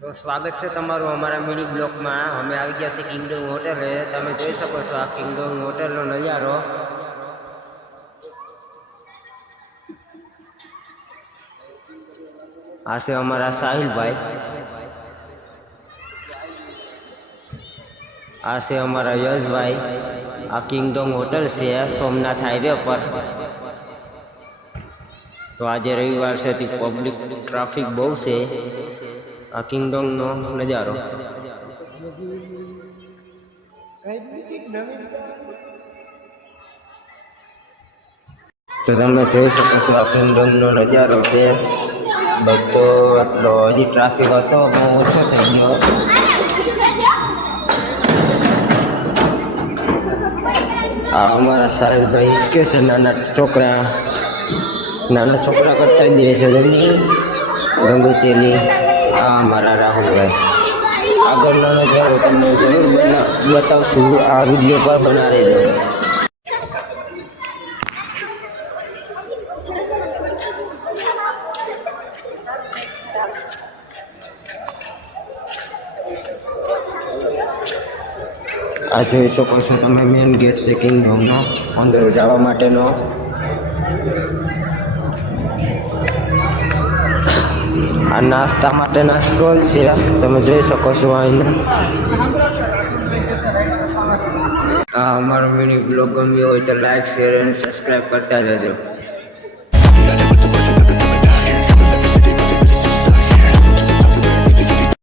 તો સ્વાગત છે તમારું અમારા મિની બ્લોકમાં. અમે આવી ગયા છે કિંગડોંગ હોટલે તમે જોઈ શકો છો આ કિંગડોંગ હોટલનો નજારો. આ છે અમારા સાહિલભાઈ. આ છે અમારા યશભાઈ. આ કિંગડોંગ હોટલ છે સોમનાથ હાઈવે પર. તો આજે રવિવાર છે પબ્લિક ટ્રાફિક બહુ છે. આ કિંગડમનો નજારો તો તમે જોઈ શકો છો આ કિંગડમનો નજારો છે બધો એટલો હજી ટ્રાફિક હતો બહુ ઓછો થઈ ગયો આ અમારા સાહેબભાઈ હિચકે છે નાના છોકરા નાના છોકરા કરતા જ દે છે જલ્દી ગમે તેની આ મારા રાહુલભાઈ. આગળના નજારો તમને જરૂર બતાવશું. આ વીડિયો પર બનાવી દો આ જોઈ શકો છો, તમે મેન ગેટ છે કિંગડમનો અંદર જવા માટેનો. આ નાસ્તા માટેના સ્ટોલ છે. તમે જોઈ શકો છો અહીંયા આ અમારો મિની બ્લોગ ગમ્યો હોય તો લાઈક શેર અને સબસ્ક્રાઈબ કરતા જજો.